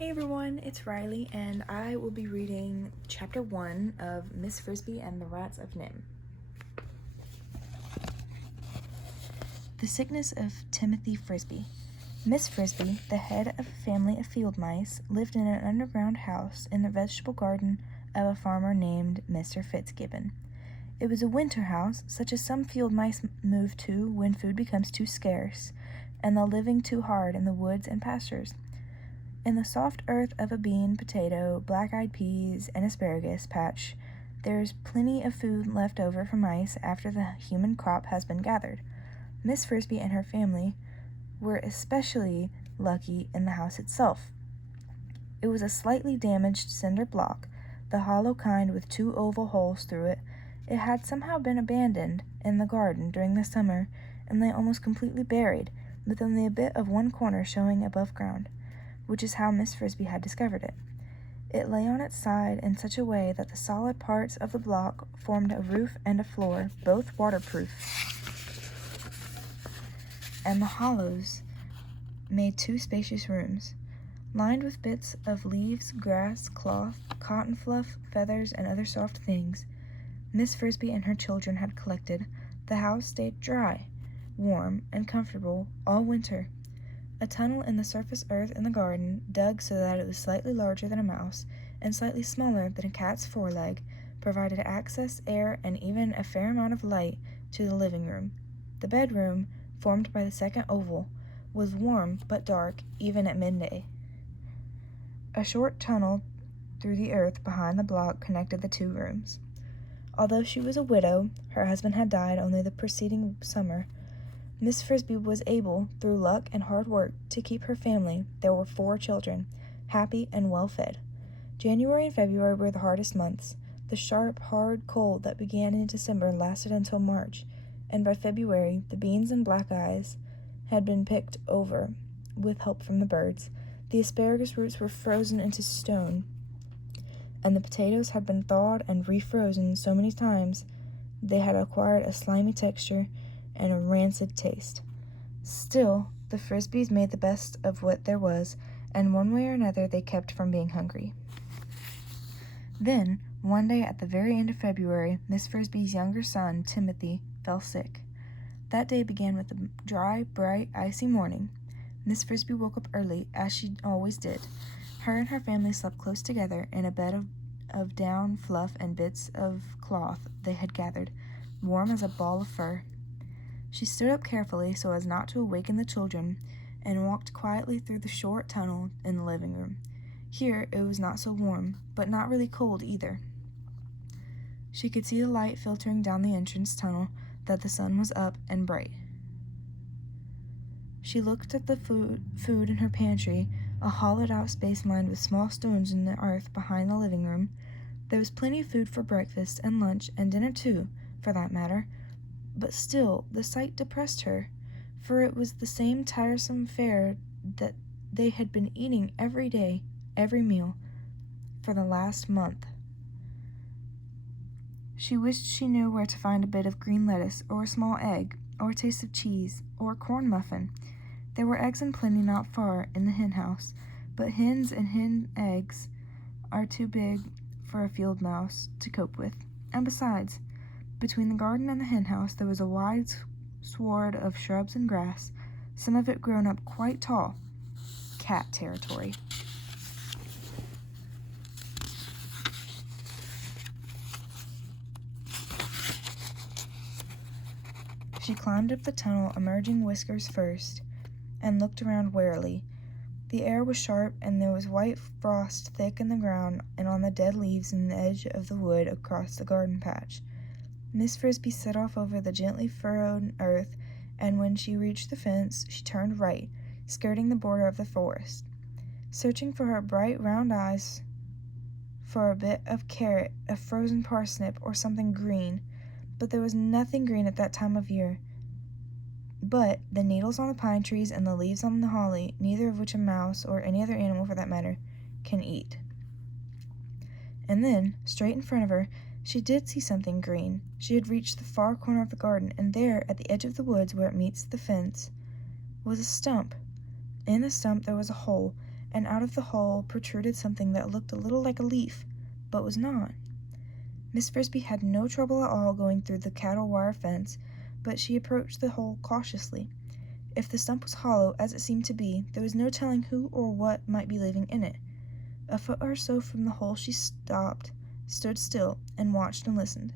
Hey everyone, it's Riley, and I will be reading Chapter 1 of Miss Frisby and the Rats of Nimh. The Sickness of Timothy Frisby. Miss Frisby, the head of a family of field mice, lived in an underground house in the vegetable garden of a farmer named Mr. Fitzgibbon. It was a winter house, such as some field mice move to when food becomes too scarce, and the living too hard in the woods and pastures. In the soft earth of a bean, potato, black-eyed peas, and asparagus patch, there is plenty of food left over for mice after the human crop has been gathered. Miss Frisby and her family were especially lucky in the house itself. It was a slightly damaged cinder block, the hollow kind with 2 oval holes through it. It had somehow been abandoned in the garden during the summer and lay almost completely buried, with only a bit of one corner showing above ground, which is how Miss Frisby had discovered it. It lay on its side in such a way that the solid parts of the block formed a roof and a floor, both waterproof, and the hollows made 2 spacious rooms, lined with bits of leaves, grass, cloth, cotton fluff, feathers, and other soft things Miss Frisby and her children had collected. The house stayed dry, warm, and comfortable all winter. A tunnel in the surface earth in the garden, dug so that it was slightly larger than a mouse and slightly smaller than a cat's foreleg, provided access, air, and even a fair amount of light to the living room. The bedroom, formed by the second oval, was warm but dark even at midday. A short tunnel through the earth behind the block connected the 2 rooms. Although she was a widow, her husband had died only the preceding summer. Miss Frisby was able, through luck and hard work, to keep her family, there were 4 children, happy and well fed. January and February were the hardest months. The sharp, hard cold that began in December lasted until March, and by February the beans and black eyes had been picked over, with help from the birds. The asparagus roots were frozen into stone, and the potatoes had been thawed and refrozen so many times they had acquired a slimy texture and a rancid taste. Still, the Frisbys made the best of what there was, and one way or another they kept from being hungry. Then, one day at the very end of February, Miss Frisby's younger son, Timothy, fell sick. That day began with a dry, bright, icy morning. Miss Frisby woke up early, as she always did. Her and her family slept close together in a bed of down, fluff, and bits of cloth they had gathered, warm as a ball of fur. She stood up carefully so as not to awaken the children, and walked quietly through the short tunnel in the living room. Here it was not so warm, but not really cold either. She could see the light filtering down the entrance tunnel, that the sun was up and bright. She looked at the food in her pantry, a hollowed-out space lined with small stones in the earth behind the living room. There was plenty of food for breakfast and lunch and dinner too, for that matter. But still, the sight depressed her, for it was the same tiresome fare that they had been eating every day, every meal, for the last month. She wished she knew where to find a bit of green lettuce, or a small egg, or a taste of cheese, or a corn muffin. There were eggs in plenty not far in the hen house, but hens and hen eggs are too big for a field mouse to cope with, and besides, between the garden and the hen house there was a wide sward of shrubs and grass, some of it grown up quite tall. Cat territory. She climbed up the tunnel, emerging Whiskers first, and looked around warily. The air was sharp, and there was white frost thick in the ground and on the dead leaves in the edge of the wood across the garden patch. Miss Frisby set off over the gently furrowed earth, and when she reached the fence, she turned right, skirting the border of the forest, searching for her bright round eyes for a bit of carrot, a frozen parsnip, or something green. But there was nothing green at that time of year but the needles on the pine trees and the leaves on the holly, neither of which a mouse, or any other animal for that matter, can eat. And then, straight in front of her, she did see something green. She had reached the far corner of the garden, and there, at the edge of the woods where it meets the fence, was a stump. In the stump there was a hole, and out of the hole protruded something that looked a little like a leaf, but was not. Miss Frisby had no trouble at all going through the cattle wire fence, but she approached the hole cautiously. If the stump was hollow, as it seemed to be, there was no telling who or what might be living in it. A foot or so from the hole she stood still, and watched and listened.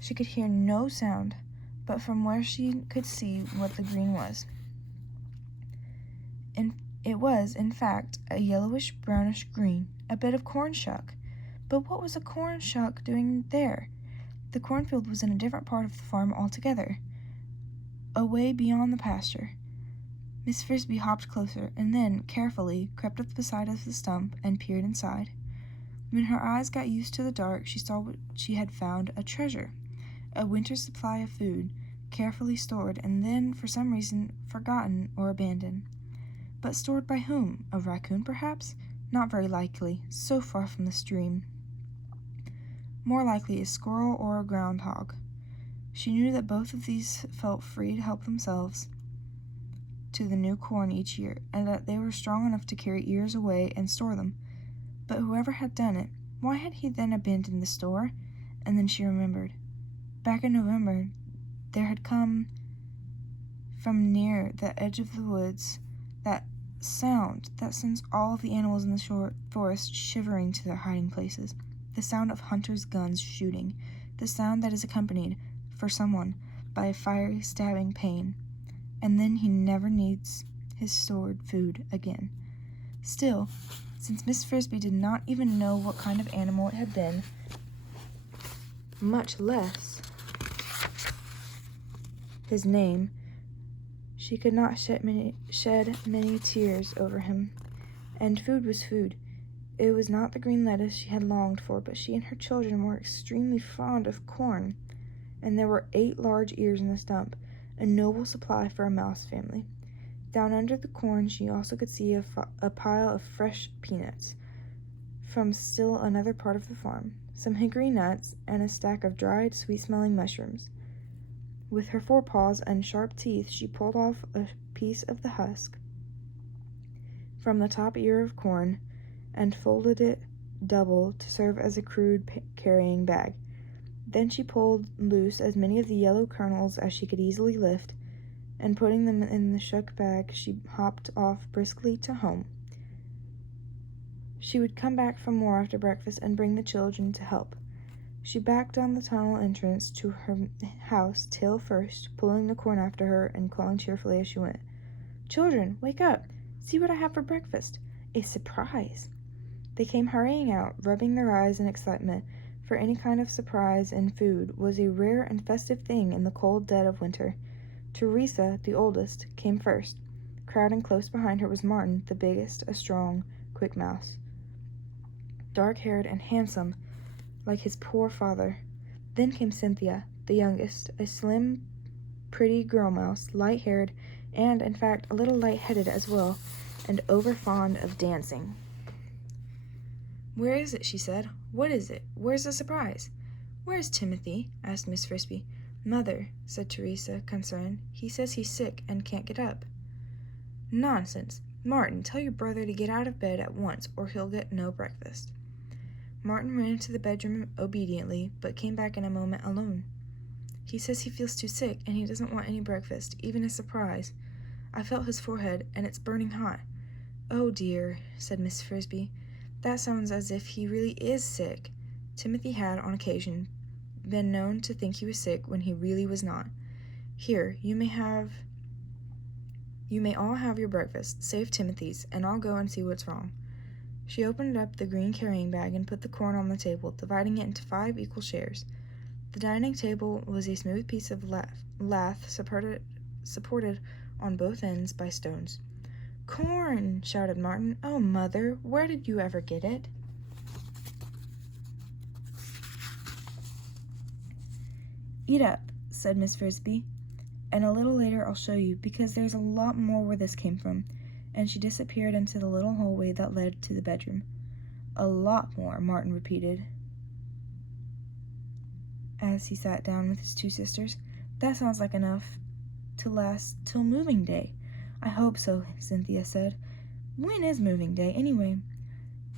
She could hear no sound, but from where she could see what the green was. It was, in fact, a yellowish-brownish green, a bit of corn shuck. But what was a corn shuck doing there? The cornfield was in a different part of the farm altogether, away beyond the pasture. Miss Frisby hopped closer, and then, carefully, crept up the side of the stump and peered inside. When her eyes got used to the dark, she saw what she had found: a treasure, a winter's supply of food, carefully stored, and then, for some reason, forgotten or abandoned. But stored by whom? A raccoon, perhaps? Not very likely, so far from the stream. More likely a squirrel or a groundhog. She knew that both of these felt free to help themselves to the new corn each year, and that they were strong enough to carry ears away and store them. But whoever had done it, why had he then abandoned the store? And then she remembered. Back in November, there had come from near the edge of the woods that sound that sends all of the animals in the forest shivering to their hiding places. The sound of hunters' guns shooting. The sound that is accompanied, for someone, by a fiery, stabbing pain. And then he never needs his stored food again. Still, since Miss Frisby did not even know what kind of animal it had been, much less his name, she could not shed many tears over him. And food was food. It was not the green lettuce she had longed for, but she and her children were extremely fond of corn, and there were 8 large ears in the stump, a noble supply for a mouse family. Down under the corn she also could see a pile of fresh peanuts from still another part of the farm, some hickory nuts, and a stack of dried, sweet-smelling mushrooms. With her forepaws and sharp teeth she pulled off a piece of the husk from the top ear of corn and folded it double to serve as a crude carrying bag. Then she pulled loose as many of the yellow kernels as she could easily lift, and putting them in the shook bag, she hopped off briskly to home. She would come back for more after breakfast and bring the children to help. She backed down the tunnel entrance to her house tail first, pulling the corn after her and calling cheerfully as she went, "Children, wake up! See what I have for breakfast! A surprise!" They came hurrying out, rubbing their eyes in excitement, for any kind of surprise in food was a rare and festive thing in the cold dead of winter. Teresa, the oldest, came first. Crowding close behind her was Martin, the biggest, a strong, quick mouse, dark-haired and handsome, like his poor father. Then came Cynthia, the youngest, a slim, pretty girl mouse, light-haired, and, in fact, a little light-headed as well, and over-fond of dancing. "Where is it?" she said. "What is it? Where's the surprise?" "Where's Timothy?" asked Miss Frisby. "Mother," said Teresa, concerned, "he says he's sick and can't get up." "Nonsense! Martin, tell your brother to get out of bed at once, or he'll get no breakfast." Martin ran into the bedroom obediently, but came back in a moment alone. "He says he feels too sick, and he doesn't want any breakfast, even a surprise. I felt his forehead, and it's burning hot." "Oh, dear," said Miss Frisby. "That sounds as if he really is sick." Timothy had, on occasion, been known to think he was sick when he really was not. "Here, you may all have your breakfast, save Timothy's, and I'll go and see what's wrong." She opened up the green carrying bag and put the corn on the table, dividing it into 5 equal shares. The dining table was a smooth piece of lath supported on both ends by stones. "Corn!" shouted Martin. "Oh, Mother, where did you ever get it?" "Eat up," said Miss Frisby, "and a little later I'll show you, because there's a lot more where this came from," and she disappeared into the little hallway that led to the bedroom. "A lot more," Martin repeated, as he sat down with his 2 sisters. "That sounds like enough to last till moving day." "I hope so," Cynthia said. When is moving day, anyway?"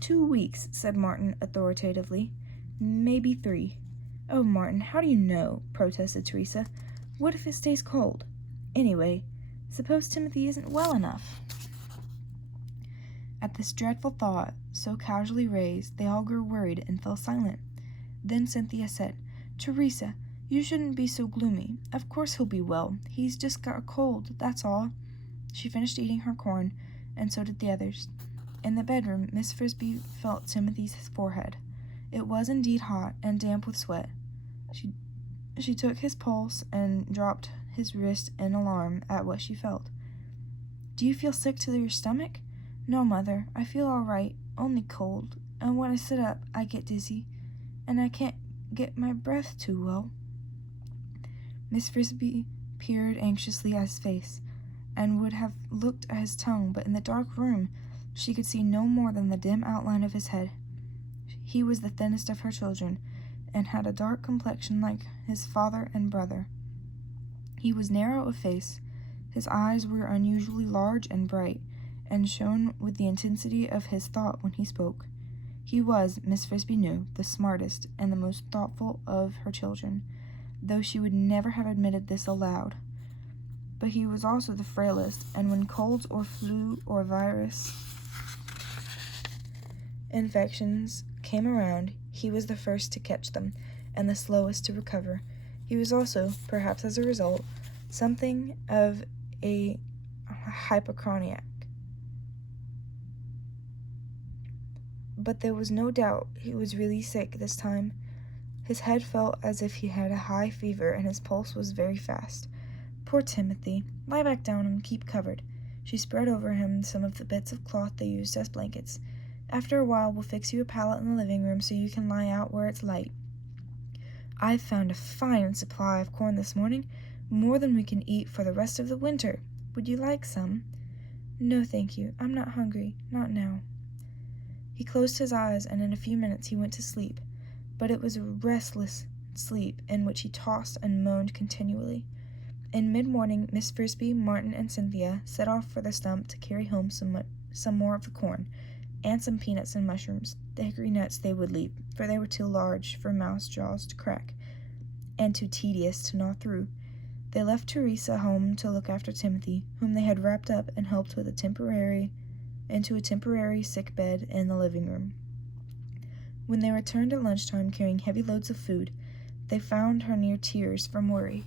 2 weeks, said Martin authoritatively. "Maybe 3. "Oh, Martin, how do you know?" protested Teresa. "What if it stays cold? Anyway, suppose Timothy isn't well enough?" At this dreadful thought, so casually raised, they all grew worried and fell silent. Then Cynthia said, "Teresa, you shouldn't be so gloomy. Of course he'll be well. He's just got a cold, that's all." She finished eating her corn, and so did the others. In the bedroom, Miss Frisby felt Timothy's forehead. It was indeed hot and damp with sweat. She took his pulse and dropped his wrist in alarm at what she felt. "Do you feel sick to your stomach?" "No, Mother, I feel all right, only cold, and when I sit up, I get dizzy, and I can't get my breath too well." Miss Frisby peered anxiously at his face, and would have looked at his tongue, but in the dark room she could see no more than the dim outline of his head. He was the thinnest of her children, and had a dark complexion like his father and brother. He was narrow of face. His eyes were unusually large and bright, and shone with the intensity of his thought when he spoke. He was, Miss Frisby knew, the smartest and the most thoughtful of her children, though she would never have admitted this aloud. But he was also the frailest, and when colds or flu or virus infections came around, he was the first to catch them, and the slowest to recover. He was also, perhaps as a result, something of a hypochondriac. But there was no doubt he was really sick this time. His head felt as if he had a high fever, and his pulse was very fast. "Poor Timothy, lie back down and keep covered." She spread over him some of the bits of cloth they used as blankets. "After a while we'll fix you a pallet in the living room so you can lie out where it's light. I've found a fine supply of corn this morning, more than we can eat for the rest of the winter. Would you like some?" "No, thank you. I'm not hungry. Not now." He closed his eyes, and in a few minutes he went to sleep, but it was a restless sleep in which he tossed and moaned continually. In mid-morning, Miss Frisby, Martin, and Cynthia set off for the stump to carry home some more of the corn, and some peanuts and mushrooms. The hickory nuts they would leave, for they were too large for mouse jaws to crack, and too tedious to gnaw through. They left Teresa home to look after Timothy, whom they had wrapped up and helped into a temporary sick bed in the living room. When they returned at lunchtime carrying heavy loads of food, they found her near tears from worry.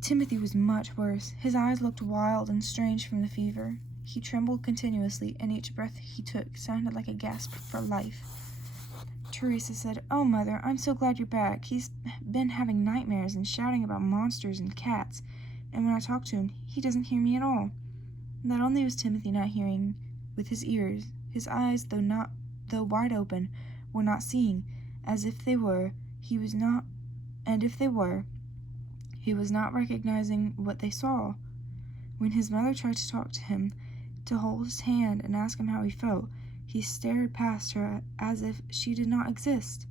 Timothy was much worse. His eyes looked wild and strange from the fever. He trembled continuously, and each breath he took sounded like a gasp for life. Teresa said, "Oh, Mother, I'm so glad you're back. He's been having nightmares and shouting about monsters and cats, and when I talk to him, he doesn't hear me at all." Not only was Timothy not hearing with his ears, his eyes, though wide open, were not seeing, as if they were, he was not recognizing what they saw. When his mother tried to talk to him, to hold his hand and ask him how he felt, he stared past her as if she did not exist.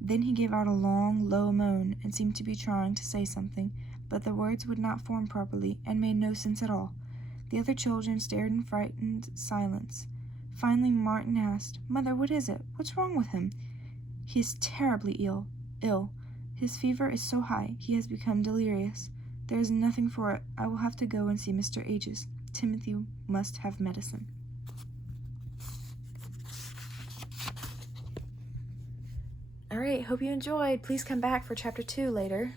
Then he gave out a long, low moan and seemed to be trying to say something, but the words would not form properly and made no sense at all. The other children stared in frightened silence. Finally, Martin asked, "Mother, what is it? What's wrong with him?" "He is terribly ill. His fever is so high, he has become delirious. There is nothing for it. I will have to go and see Mr. Aegis. Timothy must have medicine." Alright, hope you enjoyed. Please come back for chapter 2 later.